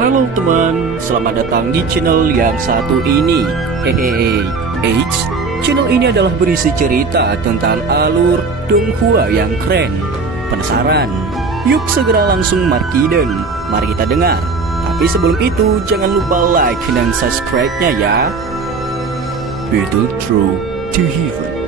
Halo teman, selamat datang di channel yang satu ini. Hehehe, eits, channel ini adalah berisi cerita tentang alur Donghua yang keren. Penasaran? Yuk segera langsung markiden, mari kita dengar. Tapi sebelum itu, jangan lupa like dan subscribe-nya ya. Battle Through to Heaven.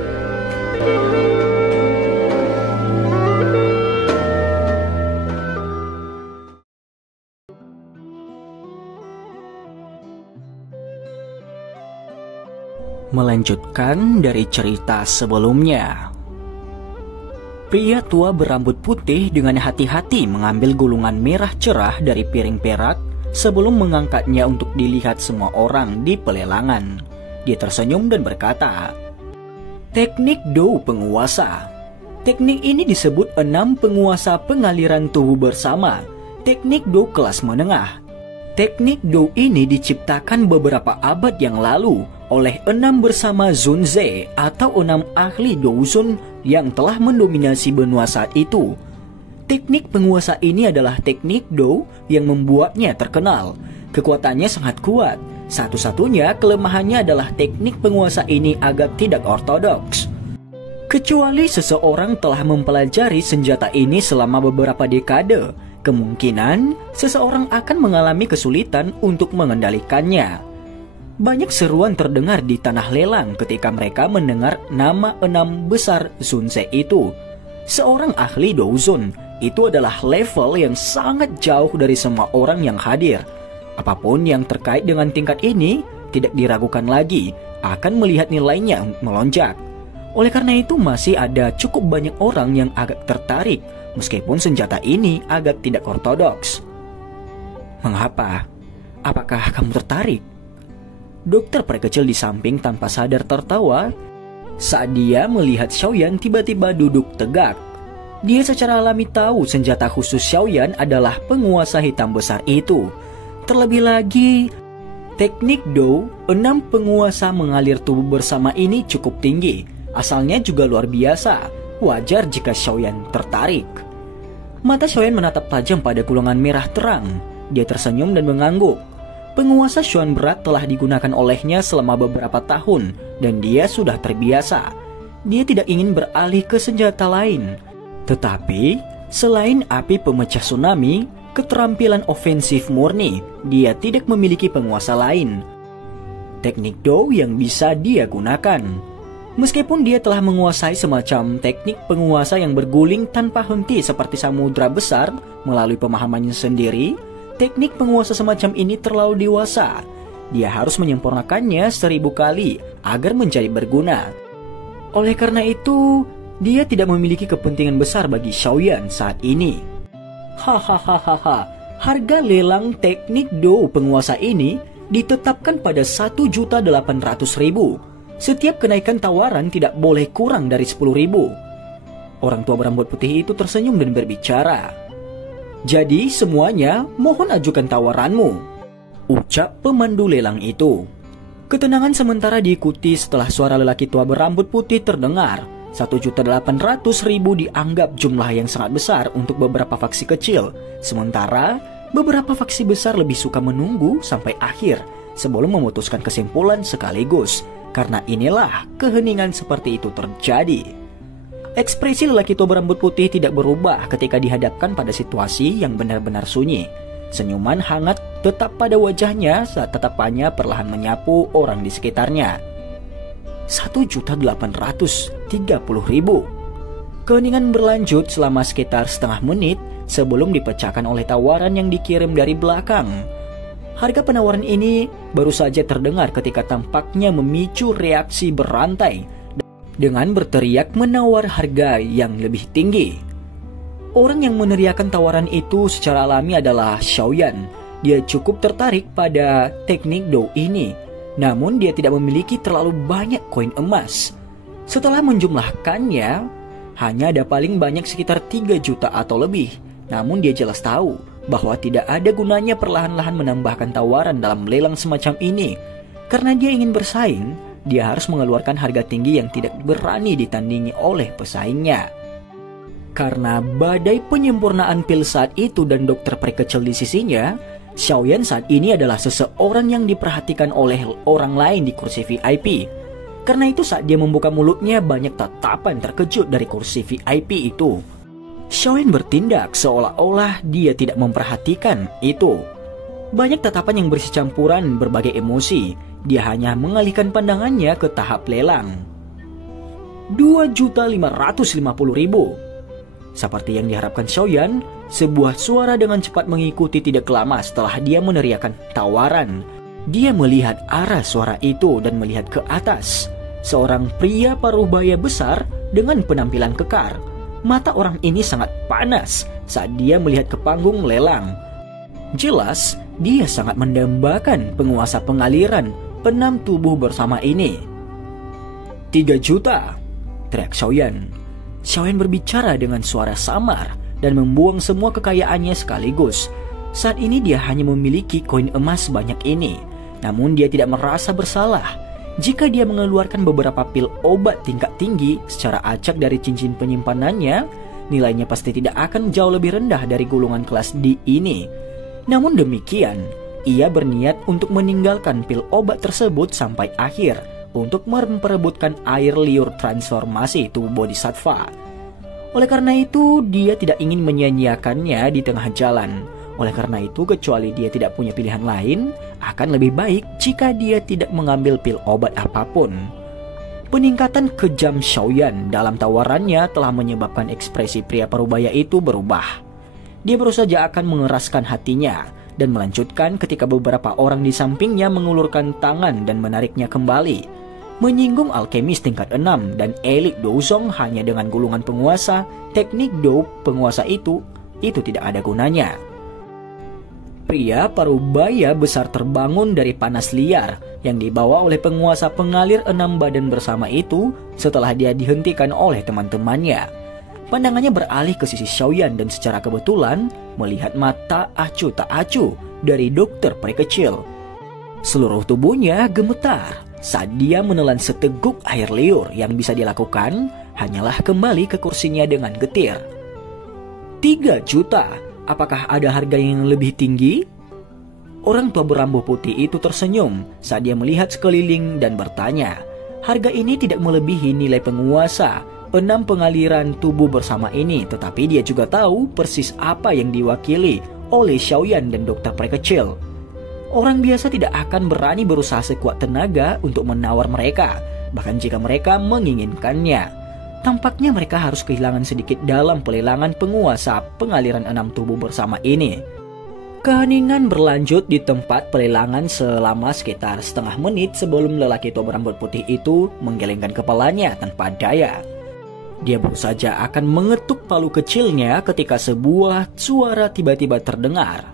Melanjutkan dari cerita sebelumnya. Pria tua berambut putih dengan hati-hati mengambil gulungan merah cerah dari piring perak sebelum mengangkatnya untuk dilihat semua orang di pelelangan. Dia tersenyum dan berkata, "Teknik Dou penguasa. Teknik ini disebut 6 penguasa pengaliran tubuh bersama. Teknik Dou kelas menengah. Teknik Dou ini diciptakan beberapa abad yang lalu oleh 6 bersama Zunze atau 6 ahli Douzun yang telah mendominasi benua saat itu. Teknik penguasa ini adalah teknik Dou yang membuatnya terkenal. Kekuatannya sangat kuat. Satu-satunya kelemahannya adalah teknik penguasa ini agak tidak ortodoks. Kecuali seseorang telah mempelajari senjata ini selama beberapa dekade, kemungkinan seseorang akan mengalami kesulitan untuk mengendalikannya." Banyak seruan terdengar di tanah lelang ketika mereka mendengar nama 6 besar Zunze itu. Seorang ahli Douzun itu adalah level yang sangat jauh dari semua orang yang hadir. Apapun yang terkait dengan tingkat ini tidak diragukan lagi akan melihat nilainya melonjak. Oleh karena itu masih ada cukup banyak orang yang agak tertarik meskipun senjata ini agak tidak ortodoks. "Mengapa? Apakah kamu tertarik?" Dokter pria kecil di samping tanpa sadar tertawa saat dia melihat Xiaoyan tiba-tiba duduk tegak. Dia secara alami tahu senjata khusus Xiaoyan adalah penguasa hitam besar itu. Terlebih lagi, teknik Dou 6 penguasa mengalir tubuh bersama ini cukup tinggi. Asalnya juga luar biasa. Wajar jika Xiaoyan tertarik. Mata Xiaoyan menatap tajam pada gulungan merah terang. Dia tersenyum dan mengangguk. Penguasa Xuan berat telah digunakan olehnya selama beberapa tahun dan dia sudah terbiasa. Dia tidak ingin beralih ke senjata lain. Tetapi, selain api pemecah tsunami, keterampilan ofensif murni, dia tidak memiliki penguasa lain. Teknik Dou yang bisa dia gunakan. Meskipun dia telah menguasai semacam teknik penguasa yang berguling tanpa henti seperti samudra besar melalui pemahamannya sendiri, teknik penguasa semacam ini terlalu dewasa. Dia harus menyempurnakannya 1000 kali agar menjadi berguna. Oleh karena itu, dia tidak memiliki kepentingan besar bagi Xiaoyan saat ini. Hahaha, harga lelang teknik Dou penguasa ini ditetapkan pada 1.800.000. Setiap kenaikan tawaran tidak boleh kurang dari 10.000. Orang tua berambut putih itu tersenyum dan berbicara. "Jadi semuanya mohon ajukan tawaranmu," ucap pemandu lelang itu. Ketenangan sementara diikuti setelah suara lelaki tua berambut putih terdengar. 1.800.000 dianggap jumlah yang sangat besar untuk beberapa faksi kecil. Sementara beberapa faksi besar lebih suka menunggu sampai akhir sebelum memutuskan kesimpulan sekaligus. Karena inilah keheningan seperti itu terjadi. Ekspresi lelaki tua berambut putih tidak berubah ketika dihadapkan pada situasi yang benar-benar sunyi. Senyuman hangat tetap pada wajahnya saat tatapannya perlahan menyapu orang di sekitarnya. 1.830.000. Keheningan berlanjut selama sekitar setengah menit sebelum dipecahkan oleh tawaran yang dikirim dari belakang. Harga penawaran ini baru saja terdengar ketika tampaknya memicu reaksi berantai dengan berteriak menawar harga yang lebih tinggi. Orang yang meneriakkan tawaran itu secara alami adalah Xiaoyan. Dia cukup tertarik pada teknik Dou ini, namun dia tidak memiliki terlalu banyak koin emas. Setelah menjumlahkannya, hanya ada paling banyak sekitar 3 juta atau lebih. Namun dia jelas tahu bahwa tidak ada gunanya perlahan-lahan menambahkan tawaran dalam lelang semacam ini. Karena dia ingin bersaing, dia harus mengeluarkan harga tinggi yang tidak berani ditandingi oleh pesaingnya. Karena badai penyempurnaan pil saat itu dan dokter pria kecil di sisinya, Xiaoyan saat ini adalah seseorang yang diperhatikan oleh orang lain di kursi VIP. Karena itu saat dia membuka mulutnya, banyak tatapan terkejut dari kursi VIP itu. Xiaoyan bertindak seolah-olah dia tidak memperhatikan itu. Banyak tatapan yang berisi campuran berbagai emosi. Dia hanya mengalihkan pandangannya ke tahap lelang. 2.550.000. Seperti yang diharapkan Xiaoyan, sebuah suara dengan cepat mengikuti tidak lama setelah dia meneriakkan tawaran. Dia melihat arah suara itu dan melihat ke atas. Seorang pria paruh baya besar dengan penampilan kekar. Mata orang ini sangat panas saat dia melihat ke panggung lelang. Jelas, dia sangat mendambakan penguasa pengaliran 6 tubuh bersama ini. 3 juta, teriak Xiaoyan. Xiaoyan berbicara dengan suara samar dan membuang semua kekayaannya sekaligus. Saat ini dia hanya memiliki koin emas sebanyak ini. Namun dia tidak merasa bersalah. Jika dia mengeluarkan beberapa pil obat tingkat tinggi secara acak dari cincin penyimpanannya, nilainya pasti tidak akan jauh lebih rendah dari gulungan kelas D ini. Namun demikian, ia berniat untuk meninggalkan pil obat tersebut sampai akhir untuk memperebutkan air liur transformasi tubuh Bodhisattva. Oleh karena itu, dia tidak ingin menyia-nyiakannya di tengah jalan. Oleh karena itu, kecuali dia tidak punya pilihan lain, akan lebih baik jika dia tidak mengambil pil obat apapun. Peningkatan kejam Xiaoyan dalam tawarannya telah menyebabkan ekspresi pria parubaya itu berubah. Dia baru saja akan mengeraskan hatinya dan melanjutkan ketika beberapa orang di sampingnya mengulurkan tangan dan menariknya kembali. Menyinggung alkemis tingkat 6 dan elit Douzong hanya dengan gulungan penguasa, teknik dope penguasa itu tidak ada gunanya. Pria parubaya besar terbangun dari panas liar yang dibawa oleh penguasa pengalir 6 badan bersama itu setelah dia dihentikan oleh teman-temannya. Pandangannya beralih ke sisi Xiaoyan dan secara kebetulan melihat mata acuh tak acuh dari dokter peri kecil. Seluruh tubuhnya gemetar saat dia menelan seteguk air liur. Yang bisa dilakukan hanyalah kembali ke kursinya dengan getir. 3 juta, apakah ada harga yang lebih tinggi? Orang tua berambut putih itu tersenyum saat dia melihat sekeliling dan bertanya. Harga ini tidak melebihi nilai penguasa 6 pengaliran tubuh bersama ini, tetapi dia juga tahu persis apa yang diwakili oleh Xiaoyan dan dokter peri kecil. Orang biasa tidak akan berani berusaha sekuat tenaga untuk menawar mereka, bahkan jika mereka menginginkannya. Tampaknya mereka harus kehilangan sedikit dalam pelelangan penguasa pengaliran 6 tubuh bersama ini. Keheningan berlanjut di tempat pelelangan selama sekitar setengah menit sebelum lelaki tua berambut putih itu menggelengkan kepalanya tanpa daya. Dia baru saja akan mengetuk palu kecilnya ketika sebuah suara tiba-tiba terdengar.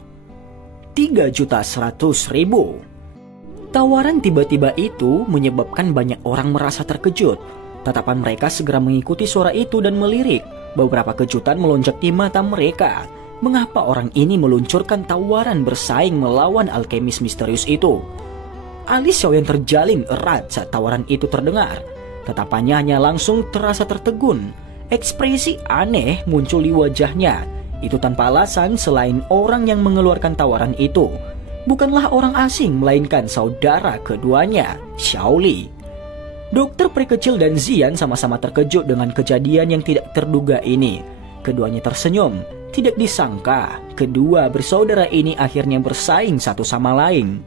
3.100.000. Tawaran tiba-tiba itu menyebabkan banyak orang merasa terkejut. Tatapan mereka segera mengikuti suara itu dan melirik. Beberapa kejutan melonjak di mata mereka. Mengapa orang ini meluncurkan tawaran bersaing melawan alkemis misterius itu? Alis Xiaoyan terjalin erat saat tawaran itu terdengar. Tatapannya hanya langsung terasa tertegun. Ekspresi aneh muncul di wajahnya. Itu tanpa alasan selain orang yang mengeluarkan tawaran itu bukanlah orang asing melainkan saudara keduanya, Xiaoli. Dokter peri kecil dan Zian sama-sama terkejut dengan kejadian yang tidak terduga ini. Keduanya tersenyum. Tidak disangka kedua bersaudara ini akhirnya bersaing satu sama lain.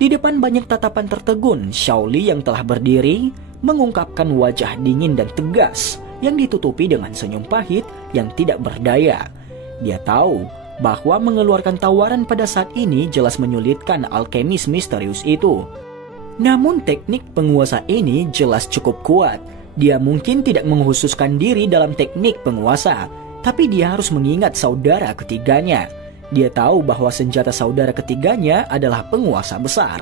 Di depan banyak tatapan tertegun, Xiaoli yang telah berdiri mengungkapkan wajah dingin dan tegas yang ditutupi dengan senyum pahit yang tidak berdaya. Dia tahu bahwa mengeluarkan tawaran pada saat ini jelas menyulitkan alkemis misterius itu. Namun teknik penguasa ini jelas cukup kuat. Dia mungkin tidak menghususkan diri dalam teknik penguasa, tapi dia harus mengingat saudara ketiganya. Dia tahu bahwa senjata saudara ketiganya adalah penguasa besar.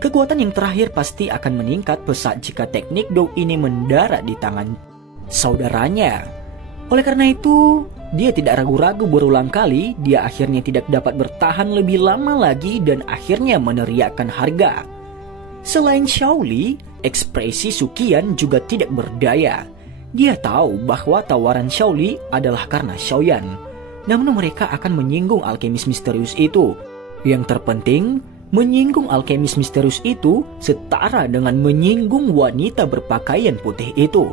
Kekuatan yang terakhir pasti akan meningkat pesat jika teknik Do ini mendarat di tangan saudaranya. Oleh karena itu, dia tidak ragu-ragu berulang kali. Dia akhirnya tidak dapat bertahan lebih lama lagi dan akhirnya meneriakkan harga. Selain Xiaoli, ekspresi Suqian juga tidak berdaya. Dia tahu bahwa tawaran Xiaoli adalah karena Xiaoyan. Namun mereka akan menyinggung alkemis misterius itu. Yang terpenting, menyinggung alkemis misterius itu setara dengan menyinggung wanita berpakaian putih itu.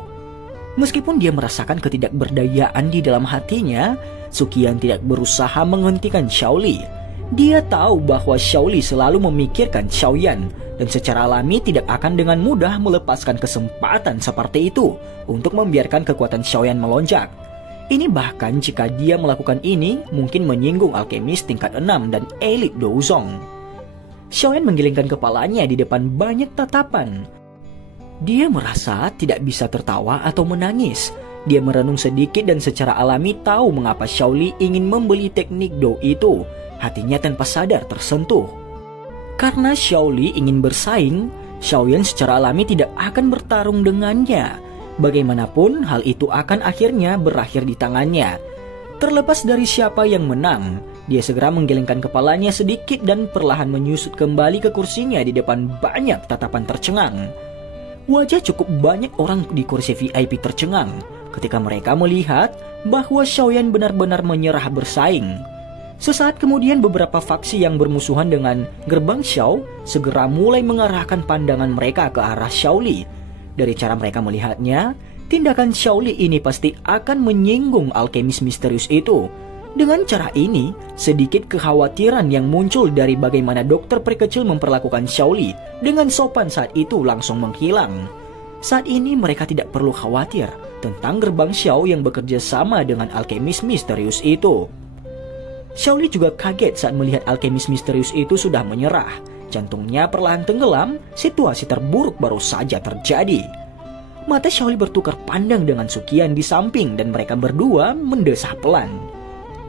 Meskipun dia merasakan ketidakberdayaan di dalam hatinya, Suqian tidak berusaha menghentikan Xiaoli. Dia tahu bahwa Xiaoli selalu memikirkan Xiaoyan dan secara alami tidak akan dengan mudah melepaskan kesempatan seperti itu untuk membiarkan kekuatan Xiaoyan melonjak. Ini bahkan jika dia melakukan ini mungkin menyinggung alkemis tingkat 6 dan elit Douzong. Xiaoyan menggelengkan kepalanya di depan banyak tatapan. Dia merasa tidak bisa tertawa atau menangis. Dia merenung sedikit dan secara alami tahu mengapa Xiaoli ingin membeli teknik Dou itu. Hatinya tanpa sadar tersentuh. Karena Xiaoli ingin bersaing, Xiaoyan secara alami tidak akan bertarung dengannya. Bagaimanapun hal itu akan akhirnya berakhir di tangannya. Terlepas dari siapa yang menang, dia segera menggelengkan kepalanya sedikit dan perlahan menyusut kembali ke kursinya di depan banyak tatapan tercengang. Wajah cukup banyak orang di kursi VIP tercengang ketika mereka melihat bahwa Xiaoyan benar-benar menyerah bersaing. Sesaat kemudian beberapa faksi yang bermusuhan dengan gerbang Xiao segera mulai mengarahkan pandangan mereka ke arah Xiaoli. Dari cara mereka melihatnya, tindakan Xiaoli ini pasti akan menyinggung alkemis misterius itu. Dengan cara ini, sedikit kekhawatiran yang muncul dari bagaimana dokter peri kecil memperlakukan Xiaoli dengan sopan saat itu langsung menghilang. Saat ini mereka tidak perlu khawatir tentang gerbang Xiao yang bekerja sama dengan alkemis misterius itu. Xiaoli juga kaget saat melihat alkemis misterius itu sudah menyerah. Jantungnya perlahan tenggelam, situasi terburuk baru saja terjadi. Mata Xiaoli bertukar pandang dengan Suqian di samping dan mereka berdua mendesah pelan.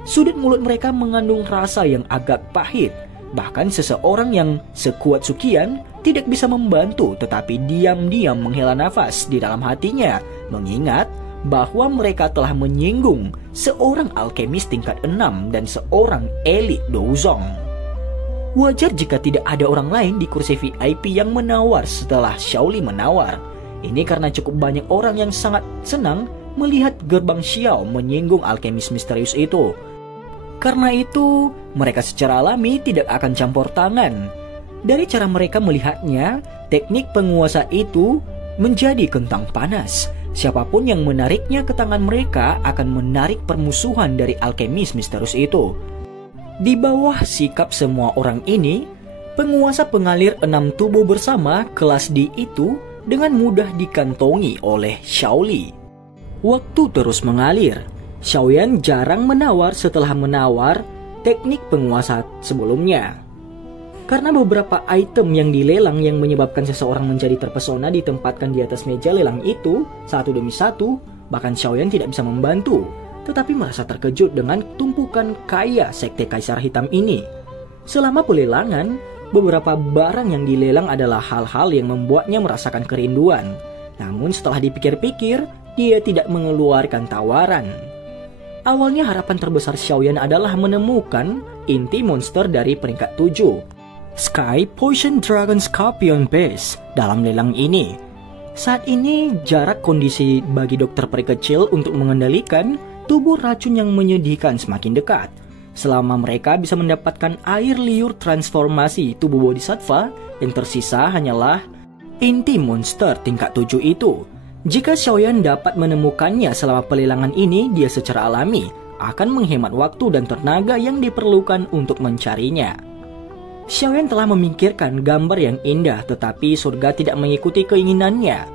Sudut mulut mereka mengandung rasa yang agak pahit. Bahkan seseorang yang sekuat Suqian tidak bisa membantu tetapi diam-diam menghela nafas di dalam hatinya, mengingat bahwa mereka telah menyinggung seorang alkemis tingkat 6 dan seorang elit Douzong. Wajar jika tidak ada orang lain di kursi VIP yang menawar setelah Xiaoli menawar. Ini karena cukup banyak orang yang sangat senang melihat gerbang Xiao menyinggung alkemis misterius itu. Karena itu, mereka secara alami tidak akan campur tangan. Dari cara mereka melihatnya, teknik penguasa itu menjadi kentang panas. Siapapun yang menariknya ke tangan mereka akan menarik permusuhan dari alkemis misterius itu. Di bawah sikap semua orang ini, penguasa pengalir 6 tubuh bersama kelas D itu dengan mudah dikantongi oleh Xiaoli. Waktu terus mengalir. Xiaoyan jarang menawar setelah menawar teknik penguasa sebelumnya. Karena beberapa item yang dilelang yang menyebabkan seseorang menjadi terpesona ditempatkan di atas meja lelang itu satu demi satu, bahkan Xiaoyan tidak bisa membantu, tetapi merasa terkejut dengan tumpukan kaya sekte Kaisar Hitam ini. Selama pelelangan, beberapa barang yang dilelang adalah hal-hal yang membuatnya merasakan kerinduan. Namun setelah dipikir-pikir, dia tidak mengeluarkan tawaran. Awalnya harapan terbesar Xiaoyan adalah menemukan inti monster dari peringkat 7, Sky Poison Dragon Scorpion Base dalam lelang ini. Saat ini jarak kondisi bagi dokter peri kecil untuk mengendalikan tubuh racun yang menyedihkan semakin dekat. Selama mereka bisa mendapatkan air liur transformasi tubuh Bodhisattva, yang tersisa hanyalah inti monster tingkat 7 itu. Jika Xiaoyan dapat menemukannya selama pelelangan ini, dia secara alami akan menghemat waktu dan tenaga yang diperlukan untuk mencarinya. Xiaoyan telah memikirkan gambar yang indah, tetapi surga tidak mengikuti keinginannya.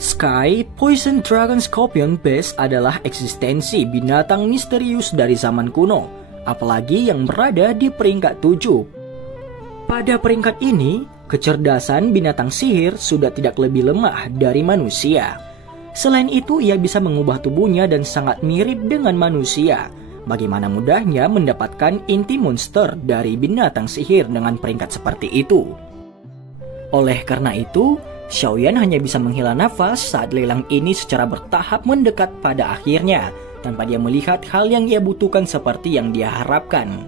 Sky Poison Dragon Scorpion Base adalah eksistensi binatang misterius dari zaman kuno, apalagi yang berada di peringkat 7. Pada peringkat ini, kecerdasan binatang sihir sudah tidak lebih lemah dari manusia. Selain itu, ia bisa mengubah tubuhnya dan sangat mirip dengan manusia. Bagaimana mudahnya mendapatkan inti monster dari binatang sihir dengan peringkat seperti itu. Oleh karena itu, Xiaoyan hanya bisa menghela nafas saat lelang ini secara bertahap mendekat pada akhirnya, tanpa dia melihat hal yang ia butuhkan seperti yang dia harapkan.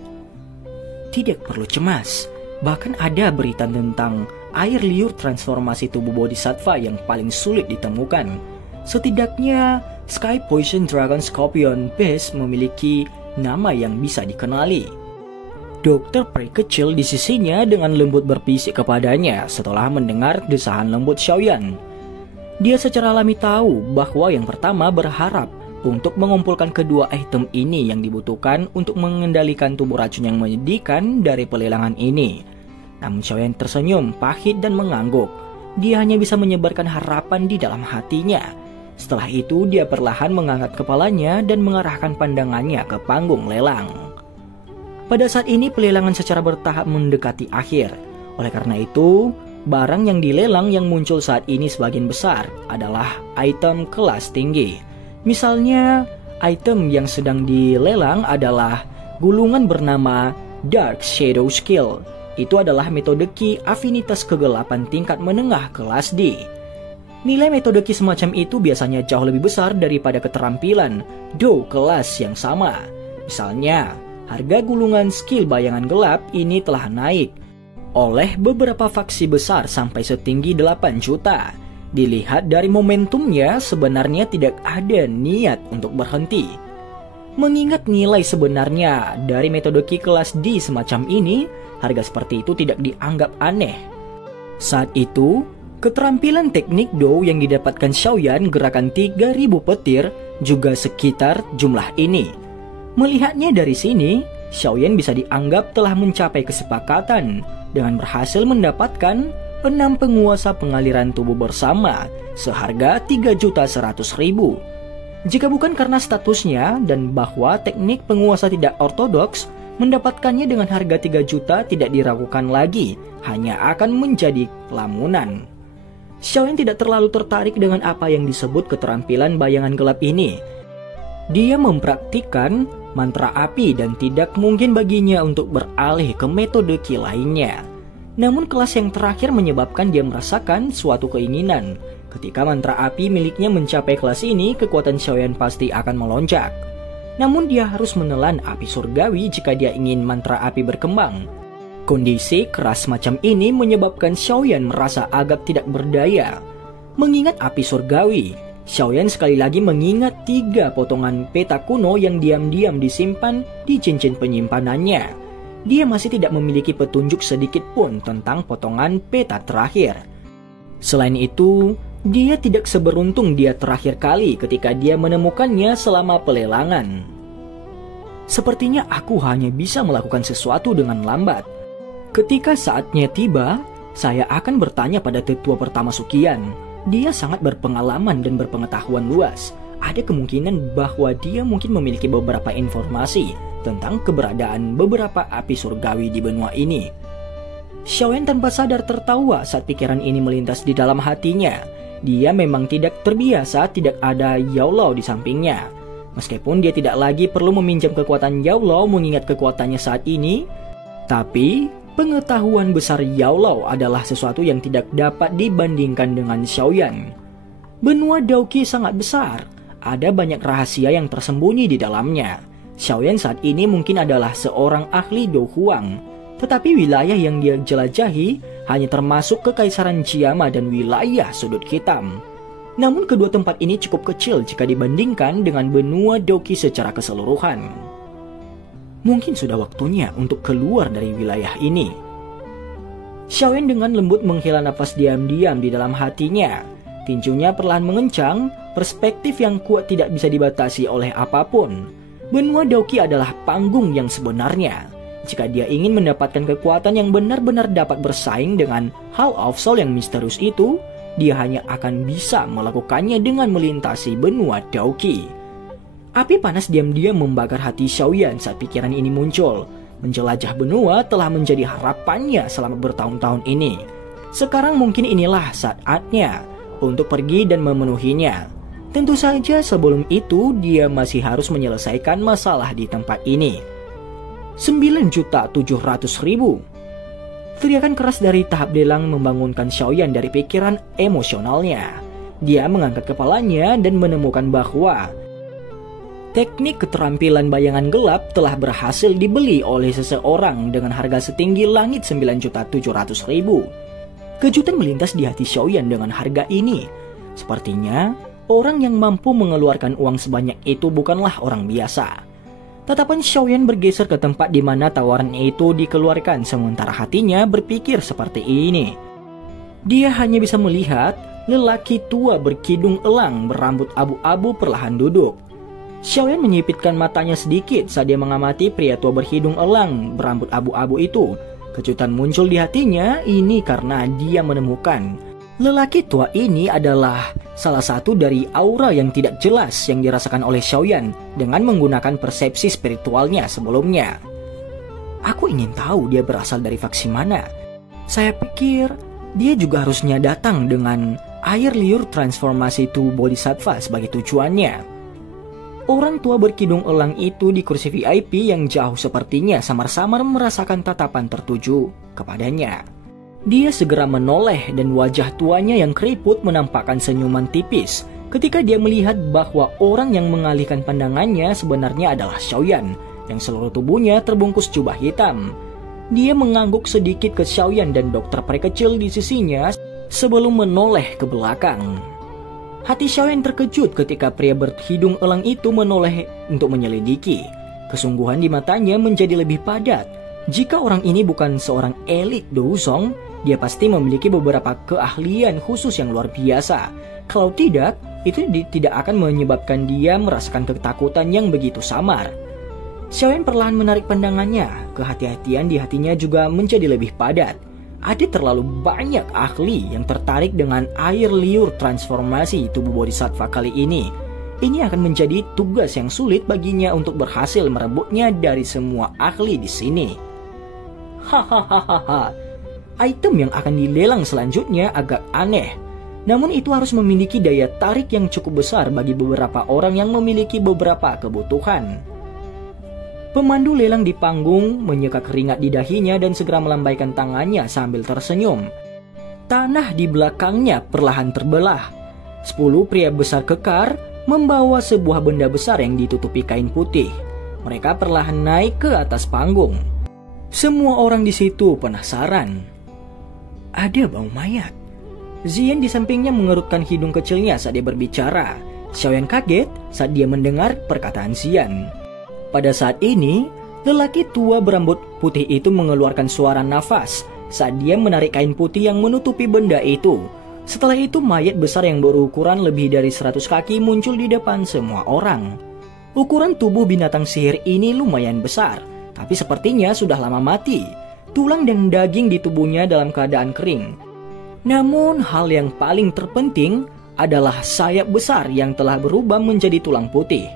Tidak perlu cemas. Bahkan ada berita tentang air liur transformasi tubuh Bodhisattva yang paling sulit ditemukan. Setidaknya, Sky Poison Dragon Scorpion Base memiliki nama yang bisa dikenali. Dokter peri kecil di sisinya dengan lembut berbisik kepadanya setelah mendengar desahan lembut Xiaoyan. Dia secara alami tahu bahwa yang pertama berharap untuk mengumpulkan kedua item ini yang dibutuhkan untuk mengendalikan tubuh racun yang menyedihkan dari pelelangan ini. Namun Xiaoyan tersenyum pahit dan mengangguk. Dia hanya bisa menyebarkan harapan di dalam hatinya. Setelah itu dia perlahan mengangkat kepalanya dan mengarahkan pandangannya ke panggung lelang. Pada saat ini pelelangan secara bertahap mendekati akhir. Oleh karena itu, barang yang dilelang yang muncul saat ini sebagian besar adalah item kelas tinggi. Misalnya, item yang sedang dilelang adalah gulungan bernama Dark Shadow Skill. Itu adalah metode Ki afinitas kegelapan tingkat menengah kelas D. Nilai metode Ki semacam itu biasanya jauh lebih besar daripada keterampilan Do kelas yang sama. Misalnya, harga gulungan skill bayangan gelap ini telah naik oleh beberapa faksi besar sampai setinggi 8 juta. Dilihat dari momentumnya, sebenarnya tidak ada niat untuk berhenti. Mengingat nilai sebenarnya dari metode Ki kelas D semacam ini, harga seperti itu tidak dianggap aneh. Saat itu, keterampilan teknik Do yang didapatkan Xiaoyan gerakan 3000 petir juga sekitar jumlah ini. Melihatnya dari sini, Xiaoyan bisa dianggap telah mencapai kesepakatan dengan berhasil mendapatkan 6 penguasa pengaliran tubuh bersama seharga 3.100.000. Jika bukan karena statusnya dan bahwa teknik penguasa tidak ortodoks, mendapatkannya dengan harga 3 juta tidak diragukan lagi, hanya akan menjadi lamunan. Xiaoyan tidak terlalu tertarik dengan apa yang disebut keterampilan bayangan gelap ini. Dia mempraktikkan mantra api dan tidak mungkin baginya untuk beralih ke metode Ki lainnya. Namun kelas yang terakhir menyebabkan dia merasakan suatu keinginan. Ketika mantra api miliknya mencapai kelas ini, kekuatan Xiaoyan pasti akan melonjak. Namun dia harus menelan api surgawi jika dia ingin mantra api berkembang. Kondisi keras macam ini menyebabkan Xiaoyan merasa agak tidak berdaya. Mengingat api surgawi, Xiaoyan sekali lagi mengingat 3 potongan peta kuno yang diam-diam disimpan di cincin penyimpanannya. Dia masih tidak memiliki petunjuk sedikit pun tentang potongan peta terakhir. Selain itu, dia tidak seberuntung dia terakhir kali ketika dia menemukannya selama pelelangan. Sepertinya aku hanya bisa melakukan sesuatu dengan lambat. Ketika saatnya tiba, saya akan bertanya pada tetua pertama Sukian. Dia sangat berpengalaman dan berpengetahuan luas. Ada kemungkinan bahwa dia mungkin memiliki beberapa informasi tentang keberadaan beberapa api surgawi di benua ini. Xiaoyan tanpa sadar tertawa saat pikiran ini melintas di dalam hatinya. Dia memang tidak terbiasa tidak ada Yao Lao di sampingnya. Meskipun dia tidak lagi perlu meminjam kekuatan Yao Lao mengingat kekuatannya saat ini, tapi pengetahuan besar Yao Lao adalah sesuatu yang tidak dapat dibandingkan dengan Xiaoyan. Benua Daoqi sangat besar. Ada banyak rahasia yang tersembunyi di dalamnya. Xiaoyan saat ini mungkin adalah seorang ahli Do Huang, tetapi wilayah yang dia jelajahi hanya termasuk Kekaisaran Jiama dan wilayah Sudut Hitam. Namun kedua tempat ini cukup kecil jika dibandingkan dengan benua Daoqi secara keseluruhan. Mungkin sudah waktunya untuk keluar dari wilayah ini. Xiaoyan dengan lembut menghela nafas diam-diam di dalam hatinya. Tinjunya perlahan mengencang, perspektif yang kuat tidak bisa dibatasi oleh apapun. Benua Daoqi adalah panggung yang sebenarnya. Jika dia ingin mendapatkan kekuatan yang benar-benar dapat bersaing dengan Hall of Soul yang misterius itu, dia hanya akan bisa melakukannya dengan melintasi benua Daoqi. Api panas diam-diam membakar hati Xiaoyan saat pikiran ini muncul. Menjelajah benua telah menjadi harapannya selama bertahun-tahun ini. Sekarang mungkin inilah saatnya untuk pergi dan memenuhinya. Tentu saja sebelum itu dia masih harus menyelesaikan masalah di tempat ini. 9.700.000. Teriakan keras dari tahap lelang membangunkan Xiaoyan dari pikiran emosionalnya. Dia mengangkat kepalanya dan menemukan bahwa teknik keterampilan bayangan gelap telah berhasil dibeli oleh seseorang dengan harga setinggi langit 9.700.000. Kejutan melintas di hati Xiaoyan dengan harga ini. Sepertinya orang yang mampu mengeluarkan uang sebanyak itu bukanlah orang biasa. Tatapan Xiaoyan bergeser ke tempat di mana tawaran itu dikeluarkan, sementara hatinya berpikir seperti ini. Dia hanya bisa melihat lelaki tua berkidung elang berambut abu-abu perlahan duduk. Xiaoyan menyipitkan matanya sedikit saat dia mengamati pria tua berhidung elang berambut abu-abu itu. Kejutan muncul di hatinya, ini karena dia menemukan lelaki tua ini adalah salah satu dari aura yang tidak jelas yang dirasakan oleh Xiaoyan dengan menggunakan persepsi spiritualnya sebelumnya. Aku ingin tahu dia berasal dari faksi mana. Saya pikir dia juga harusnya datang dengan air liur transformasi tubuh bodhisattva sebagai tujuannya. Orang tua berkidung elang itu di kursi VIP yang jauh sepertinya samar-samar merasakan tatapan tertuju kepadanya. Dia segera menoleh dan wajah tuanya yang keriput menampakkan senyuman tipis ketika dia melihat bahwa orang yang mengalihkan pandangannya sebenarnya adalah Xiaoyan yang seluruh tubuhnya terbungkus jubah hitam. Dia mengangguk sedikit ke Xiaoyan dan dokter peri kecil di sisinya sebelum menoleh ke belakang. Hati Xiaoyan terkejut ketika pria berhidung elang itu menoleh untuk menyelidiki. Kesungguhan di matanya menjadi lebih padat. Jika orang ini bukan seorang elit Douzong, dia pasti memiliki beberapa keahlian khusus yang luar biasa. Kalau tidak, itu tidak akan menyebabkan dia merasakan ketakutan yang begitu samar. Xiaoyan perlahan menarik pandangannya. Kehati-hatian di hatinya juga menjadi lebih padat. Ada terlalu banyak ahli yang tertarik dengan air liur transformasi tubuh bodhisattva kali ini. Ini akan menjadi tugas yang sulit baginya untuk berhasil merebutnya dari semua ahli di sini. Hahaha. Item yang akan dilelang selanjutnya agak aneh. Namun itu harus memiliki daya tarik yang cukup besar bagi beberapa orang yang memiliki beberapa kebutuhan. Pemandu lelang di panggung menyeka keringat di dahinya dan segera melambaikan tangannya sambil tersenyum. Tanah di belakangnya perlahan terbelah. 10 pria besar kekar membawa sebuah benda besar yang ditutupi kain putih. Mereka perlahan naik ke atas panggung. Semua orang di situ penasaran. Ada bau mayat. Zian di sampingnya mengerutkan hidung kecilnya saat dia berbicara. Xiaoyan kaget saat dia mendengar perkataan Zian. Pada saat ini, lelaki tua berambut putih itu mengeluarkan suara nafas saat dia menarik kain putih yang menutupi benda itu. Setelah itu mayat besar yang berukuran lebih dari 100 kaki muncul di depan semua orang. Ukuran tubuh binatang sihir ini lumayan besar, tapi sepertinya sudah lama mati. Tulang dan daging di tubuhnya dalam keadaan kering. Namun hal yang paling terpenting adalah sayap besar yang telah berubah menjadi tulang putih.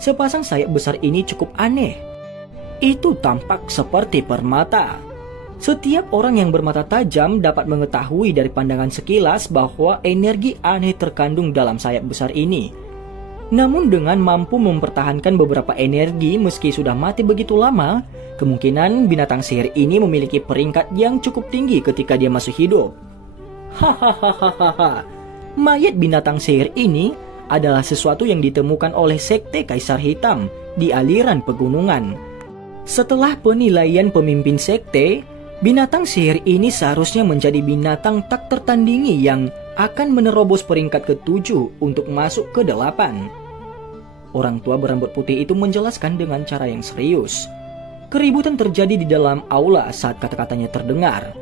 Sepasang sayap besar ini cukup aneh. Itu tampak seperti permata. Setiap orang yang bermata tajam dapat mengetahui dari pandangan sekilas bahwa energi aneh terkandung dalam sayap besar ini. Namun dengan mampu mempertahankan beberapa energi meski sudah mati begitu lama, kemungkinan binatang sihir ini memiliki peringkat yang cukup tinggi ketika dia masih hidup. Hahaha. Mayat binatang sihir ini adalah sesuatu yang ditemukan oleh Sekte Kaisar Hitam di aliran pegunungan. Setelah penilaian pemimpin sekte, binatang sihir ini seharusnya menjadi binatang tak tertandingi yang akan menerobos peringkat ke-7 untuk masuk ke 8. Orang tua berambut putih itu menjelaskan dengan cara yang serius. Keributan terjadi di dalam aula saat kata-katanya terdengar.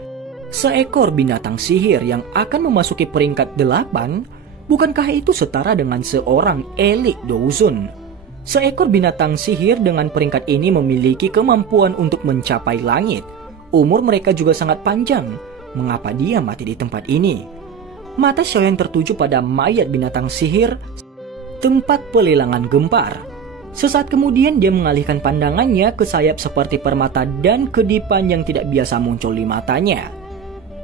Seekor binatang sihir yang akan memasuki peringkat 8, bukankah itu setara dengan seorang elit Douzun? Seekor binatang sihir dengan peringkat ini memiliki kemampuan untuk mencapai langit. Umur mereka juga sangat panjang. Mengapa dia mati di tempat ini? Mata Xiaoyan tertuju pada mayat binatang sihir tempat pelelangan gempar. Sesaat kemudian dia mengalihkan pandangannya ke sayap seperti permata dan kedipan yang tidak biasa muncul di matanya.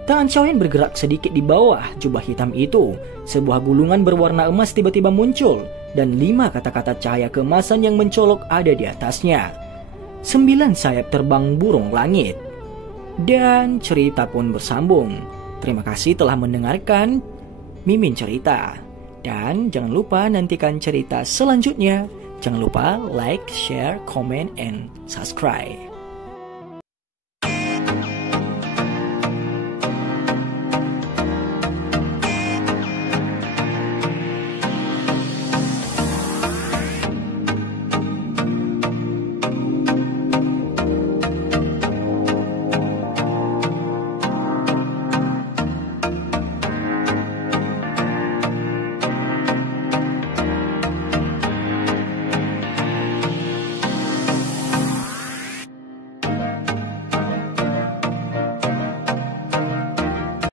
Tangan Xiaoyan bergerak sedikit di bawah jubah hitam itu. Sebuah gulungan berwarna emas tiba-tiba muncul dan 5 kata-kata cahaya keemasan yang mencolok ada di atasnya. 9 sayap terbang burung langit. Dan cerita pun bersambung. Terima kasih telah mendengarkan Mimin Cerita. Dan jangan lupa nantikan cerita selanjutnya. Jangan lupa like, share, comment, and subscribe.